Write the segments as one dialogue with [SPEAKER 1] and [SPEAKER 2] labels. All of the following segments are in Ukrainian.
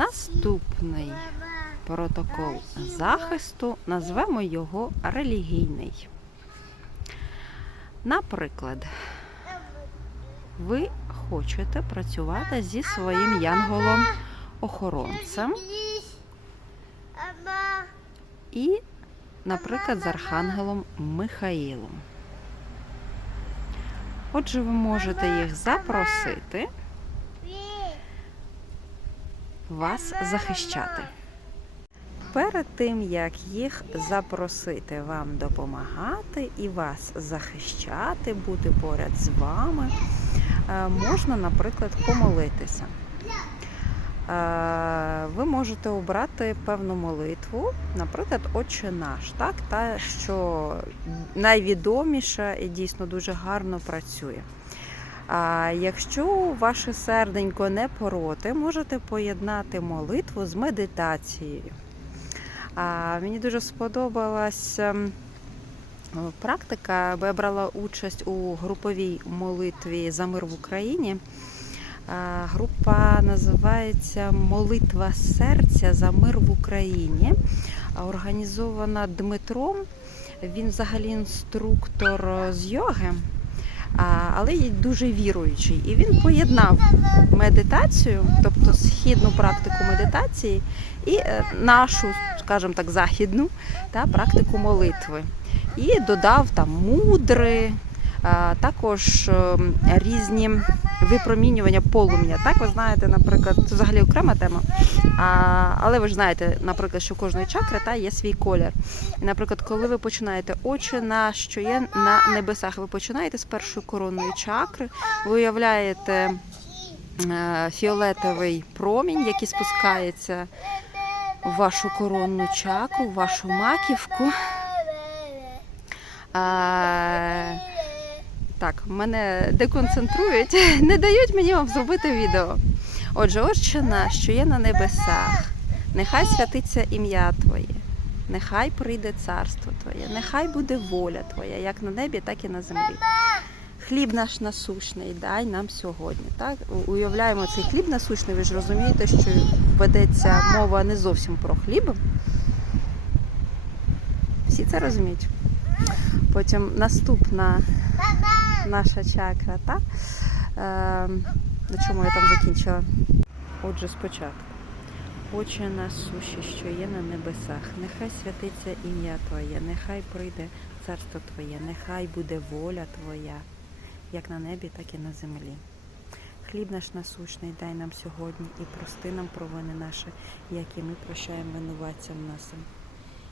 [SPEAKER 1] Наступний протокол захисту назвемо його релігійний. Наприклад, ви хочете працювати зі своїм янголом-охоронцем і, наприклад, з архангелом Михаїлом. Отже, ви можете їх запросити вас захищати. Перед тим, як їх запросити вам допомагати і вас захищати, бути поряд з вами, е, можна, наприклад, помолитися. Е, Ви можете обрати певну молитву, наприклад, Отче наш, так, та, що найвідоміша і дійсно дуже гарно працює. А якщо ваше серденько не проти, можете поєднати молитву з медитацією. А мені дуже сподобалась ем, практика, бо я брала участь у груповій молитві за мир в Україні. Група називається Молитва серця за мир в Україні. Організована Дмитром. Він взагалі інструктор з йоги, але є дуже віруючий. І він поєднав медитацію, тобто східну практику медитації, і е, нашу, скажімо так, західну та, практику молитви. І додав там мудри, також ем, різні випромінювання полум'я. Так, ви знаєте, наприклад, це взагалі окрема тема. Але ви ж знаєте, наприклад, що у кожної чакри та, є свій колір. І, наприклад, коли ви починаєте очі на що є на небесах, ви починаєте з першої коронної чакри, ви уявляєте е, фіолетовий промінь, який спускається в вашу коронну чакру, в вашу маківку. Так, мене деконцентрують, не дають мені вам зробити відео. Отже, Отче наш, що є на небесах, нехай святиться ім'я Твоє, нехай прийде царство Твоє, нехай буде воля Твоя, як на небі, так і на землі. Хліб наш насущний, дай нам сьогодні. Так? Уявляємо цей хліб насущний, ви ж розумієте, що ведеться мова не зовсім про хліб. Всі це розуміють. Потім наступна наша чакра, так? Е, на чому я там закінчила? Отже, спочатку. Отче наш суші, що є на небесах, нехай святиться ім'я Твоє, нехай прийде царство Твоє, нехай буде воля Твоя, як на небі, так і на землі. Хліб наш насущний дай нам сьогодні і прости нам провини наші, як і ми прощаємо винуватцям нашим.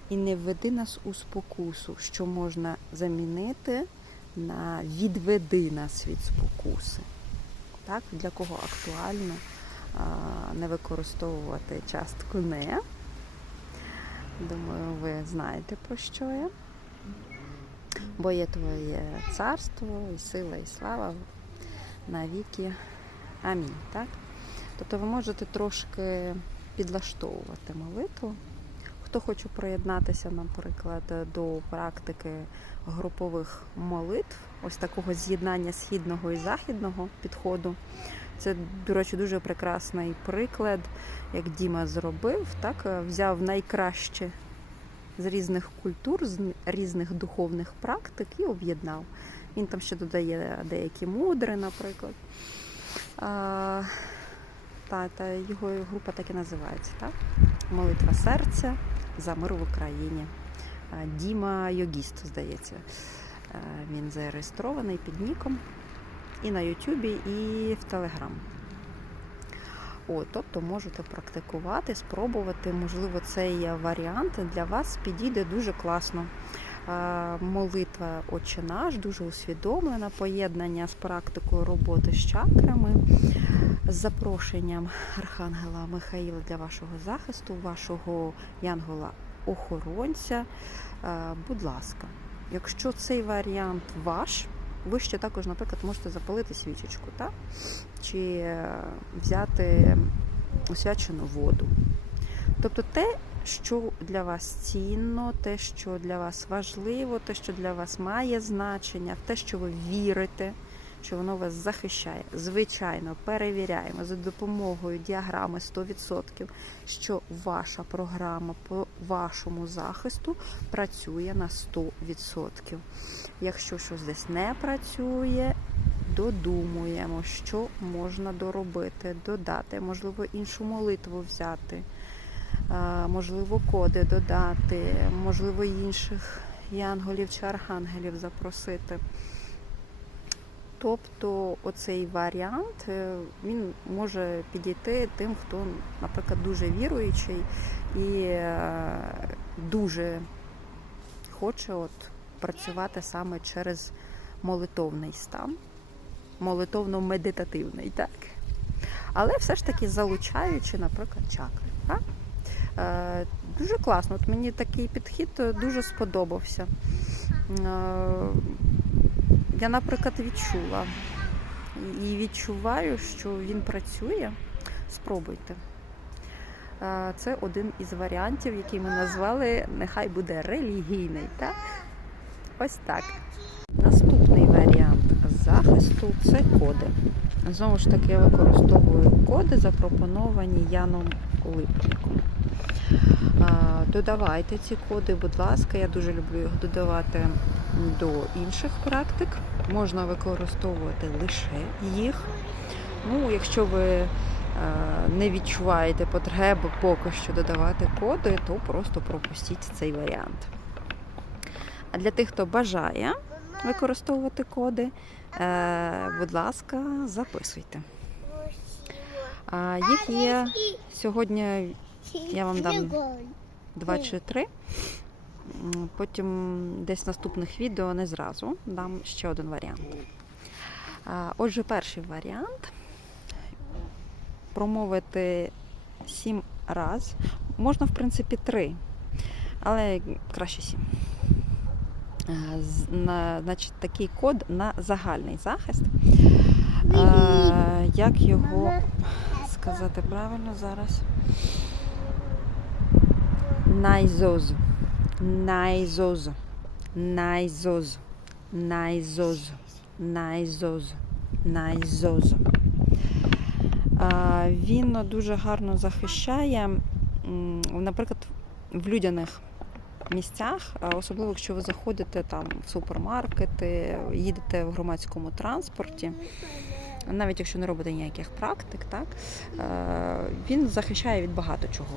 [SPEAKER 1] І не введи нас у спокусу, що можна замінити на відведи нас від спокуси. Так, для кого актуально не використовувати частку не. Думаю, ви знаєте про що я. Бо є твоє царство, і сила, і слава на віки. Амінь. Так? Тобто ви можете трошки підлаштовувати молитву. Хто хоче приєднатися, наприклад, до практики групових молитв, ось такого з'єднання східного і західного підходу. Це, до речі, дуже прекрасний приклад, як Діма зробив, так е, взяв найкраще з різних культур, з різних духовних практик і об'єднав. Він там ще додає деякі мудри, наприклад. А, та, та його група так і називається, так? Молитва серця за мир в Україні. Діма Йогіст, здається. Він зареєстрований під ніком і на Ютубі, і в Телеграм. О, тобто можете практикувати, спробувати. Можливо, цей варіант для вас підійде дуже класно. Молитва Отче наш, дуже усвідомлена, поєднання з практикою роботи з чакрами, з запрошенням Архангела Михаїла для вашого захисту, вашого янгола-охоронця. Будь ласка, якщо цей варіант ваш, ви ще також, наприклад, можете запалити свічечку, так? чи е, взяти освячену воду. Тобто те, що для вас цінно, те, що для вас важливо, те, що для вас має значення, в те, що ви вірите, що воно вас захищає. Звичайно, перевіряємо за допомогою діаграми 100%, що ваша програма по вашому захисту працює на 100%. Якщо щось десь не працює, додумуємо, що можна доробити, додати, можливо, іншу молитву взяти, можливо, коди додати, можливо, інших янголів чи архангелів запросити. Тобто оцей варіант е, він може підійти тим, хто, наприклад, дуже віруючий і е, дуже хоче от працювати саме через молитовний стан, молитовно-медитативний, так? Але все ж таки залучаючи, наприклад, чакри. Так? Е, Дуже класно. От мені такий підхід е, дуже сподобався. Е, Я, наприклад, відчула і відчуваю, що він працює. Спробуйте. Це один із варіантів, який ми назвали Нехай буде релігійний. Так? Ось так. Наступний варіант захисту це коди. Знову ж таки, я використовую коди, запропоновані Яном Липником. Додавайте ці коди, будь ласка, я дуже люблю їх додавати до інших практик. Можна використовувати лише їх. Ну, якщо ви е, не відчуваєте потреби поки що додавати коди, то просто пропустіть цей варіант. А для тих, хто бажає використовувати коди, е, будь ласка, записуйте. Їх є сьогодні я вам дам два чи три. Потім десь в наступних відео не зразу дам ще один варіант. Отже, перший варіант промовити сім раз. Можна, в принципі, три, але краще сім. На, значить, такий код на загальний захист. Як його сказати правильно зараз? Найзоз. Найзоз. Найзоз. Найзоз. Найзоз. Найзоз. А, Він дуже гарно захищає, наприклад, в людяних місцях, особливо якщо ви заходите там в супермаркети, їдете в громадському транспорті навіть якщо не робите ніяких практик, так е, він захищає від багато чого.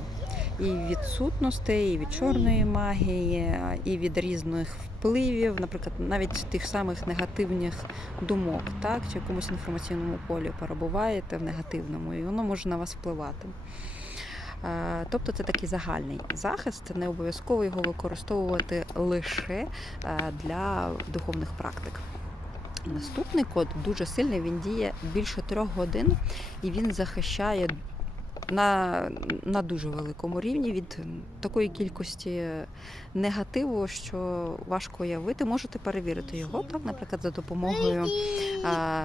[SPEAKER 1] І від сутностей, і від чорної магії, і від різних впливів, наприклад, навіть тих самих негативних думок, так, чи в якомусь інформаційному полі перебуваєте в негативному, і воно може на вас впливати. Е, Тобто це такий загальний захист, не обов'язково його використовувати лише е, для духовних практик. Наступний код дуже сильний, він діє більше трьох годин і він захищає на, на дуже великому рівні від такої кількості негативу, що важко уявити. Можете перевірити його, так, наприклад, за допомогою а,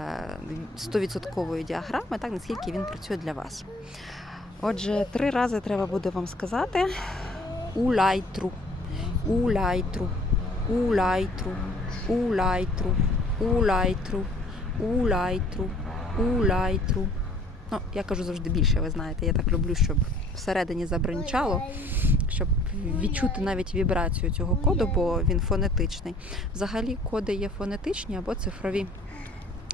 [SPEAKER 1] 100% діаграми, так, наскільки він працює для вас. Отже, три рази треба буде вам сказати. Улайтру, улайтру, улайтру, улайтру, улайтру, улайтру, улайтру. Ну, я кажу завжди більше, ви знаєте. Я так люблю, щоб всередині забринчало, щоб відчути навіть вібрацію цього коду, бо він фонетичний. Взагалі коди є фонетичні або цифрові.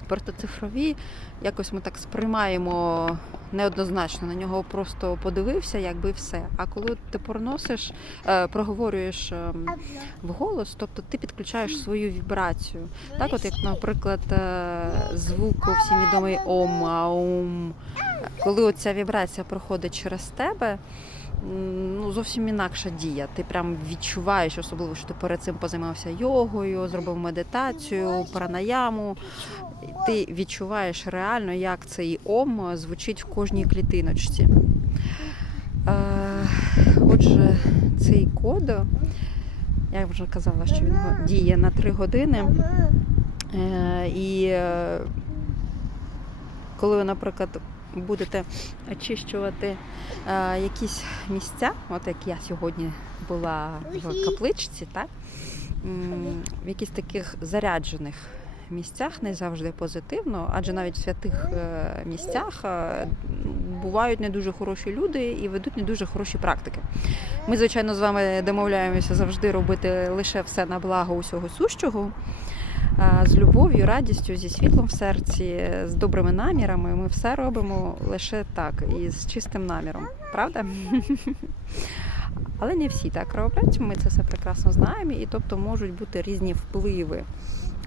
[SPEAKER 1] Просто цифрові якось ми так сприймаємо неоднозначно. На нього просто подивився, якби все. А коли ти проносиш, е, проговорюєш ем, вголос, тобто ти підключаєш свою вібрацію. Так, от як, наприклад, е, звук всім відомий ом, аум. Коли оця вібрація проходить через тебе, ну, зовсім інакша дія. Ти прям відчуваєш, особливо, що ти перед цим позаймався йогою, зробив медитацію, пранаяму. Ти відчуваєш реально, як цей ом звучить в кожній клітиночці. Е, Отже, цей код, я вже казала, що він діє на 3 години. Е, І е, коли наприклад, будете очищувати е, якісь місця, от як я сьогодні була в капличці, так? в якісь таких заряджених місцях не завжди позитивно, адже навіть в святих е, місцях е, бувають не дуже хороші люди і ведуть не дуже хороші практики. Ми, звичайно, з вами домовляємося завжди робити лише все на благо усього сущого. З любов'ю, радістю, зі світлом в серці, з добрими намірами. Ми все робимо лише так і з чистим наміром, правда? Але не всі так роблять. Ми це все прекрасно знаємо, і тобто можуть бути різні впливи,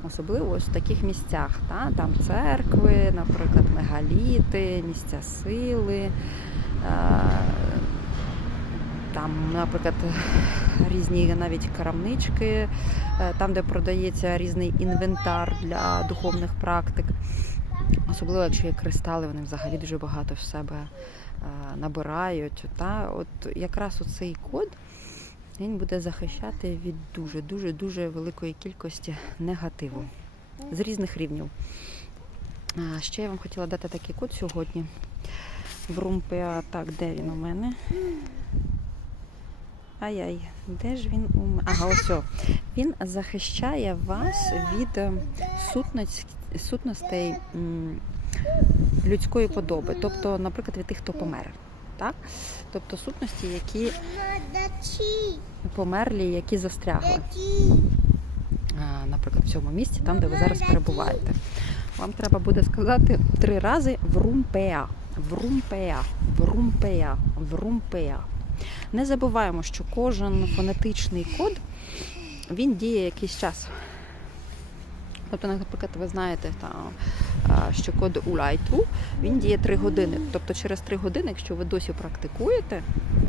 [SPEAKER 1] особливо ось в таких місцях. Та? Там церкви, наприклад, мегаліти, місця сили. Там, наприклад, різні навіть крамнички, е, там, де продається різний інвентар для духовних практик. Особливо, якщо є кристали, вони взагалі дуже багато в себе е, набирають. Та? От якраз оцей код він буде захищати від дуже, дуже, великої кількості негативу з різних рівнів. Ще я вам хотіла дати такий код сьогодні. В Румпеа, так, де він у мене? Ай-яй, де ж він у? Ага, ось. Він захищає вас від е, сутностей людської подоби. Тобто, наприклад, від тих, хто помер. Так? Тобто сутності, які померлі, які застрягли. Наприклад, в цьому місці, там, де ви зараз перебуваєте. Вам треба буде сказати три рази врумпеа. Врумпеа, врумпеа, врумпеа. Не забуваємо, що кожен фонетичний код він діє якийсь час. Тобто, наприклад, ви знаєте, та, а, що код улайту він діє 3 години. Тобто через 3 години, якщо ви досі практикуєте,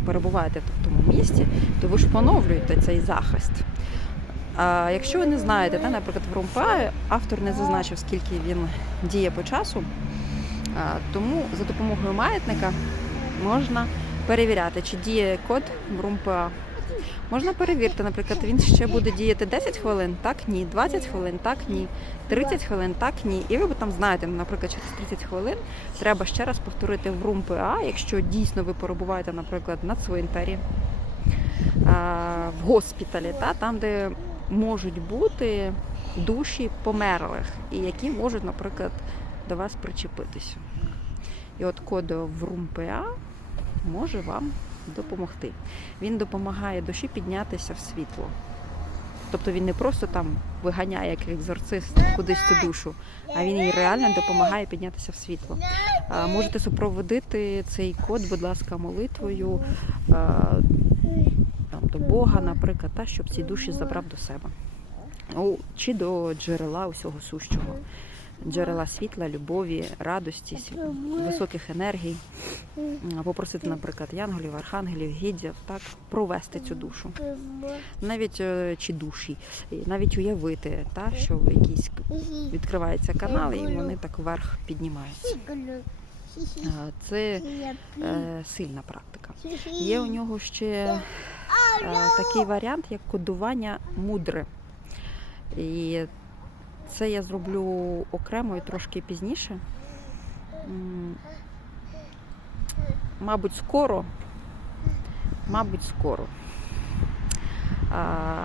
[SPEAKER 1] перебуваєте в тому місці, то ви ж поновлюєте цей захист. А якщо ви не знаєте, та, наприклад, в Румпа автор не зазначив, скільки він діє по часу, тому за допомогою маятника можна перевіряти, чи діє код в Румпа. Можна перевірити, наприклад, він ще буде діяти 10 хвилин, так ні, 20 хвилин, так ні, 30 хвилин, так ні. І ви там знаєте, наприклад, через 30 хвилин треба ще раз повторити в рум ПА, якщо дійсно ви перебуваєте, наприклад, на цвинтарі, в госпіталі, та, там, де можуть бути душі померлих, і які можуть, наприклад, до вас причепитися. І от код в рум ПА може вам допомогти. Він допомагає душі піднятися в світло. Тобто він не просто там виганяє як екзорцист кудись цю душу, а він їй реально допомагає піднятися в світло. Можете супроводити цей код, будь ласка, молитвою там, до Бога, наприклад, та, щоб ці душі забрав до себе. Чи до джерела усього сущого. Джерела світла, любові, радості, високих енергій. Попросити, наприклад, янголів, архангелів, гідзів, так, провести цю душу. Навіть е, чи душі, навіть уявити, та, що якийсь відкривається канал і вони так вверх піднімаються. Це е, сильна практика. Є у нього ще е, такий варіант, як кодування мудре. І це я зроблю окремо і трошки пізніше. Мабуть, скоро. Мабуть, скоро.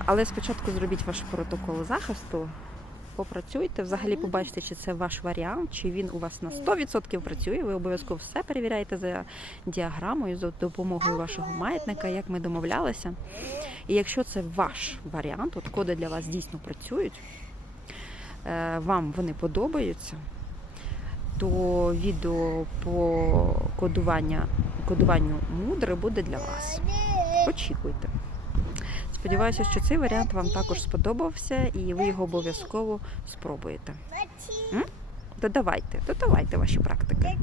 [SPEAKER 1] Але спочатку зробіть ваш протокол захисту, попрацюйте, взагалі побачите, чи це ваш варіант, чи він у вас на 100% працює. Ви обов'язково все перевіряєте за діаграмою, за допомогою вашого маятника, як ми домовлялися. І якщо це ваш варіант, от коди для вас дійсно працюють, вам вони подобаються, то відео по кодування, кодуванню мудре буде для вас. Очікуйте. Сподіваюся, що цей варіант вам також сподобався і ви його обов'язково спробуєте. Додавайте, додавайте ваші практики.